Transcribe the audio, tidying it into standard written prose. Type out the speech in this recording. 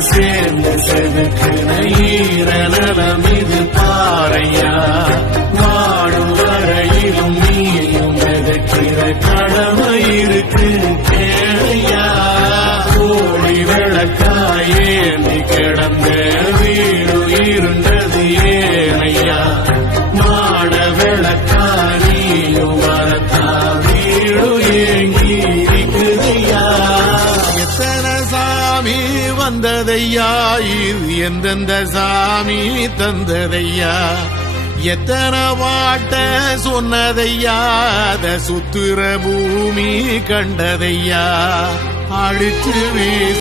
சேர்ந்து செதுக்கின ஈர நலம் இது பாறையா. வாடும் வரையிலும் நீயும் எதுக்கிற கடமை இருக்கு கேளையா. கோழி விளக்காயேந்தி கிடந்த வீடு இருண்டது ஏனையா. மாட விளக்கா நீயும் வரத்தா வீடு ஏங்கி இருக்குதையா. எத்தனை சாமி வந்ததையா, இது எந்தெந்த சாமி தந்ததையா. எத்தனை வாட்ட சொன்னதையா, அத சுத்துற பூமி கண்டதையா. அழிச்சு வீச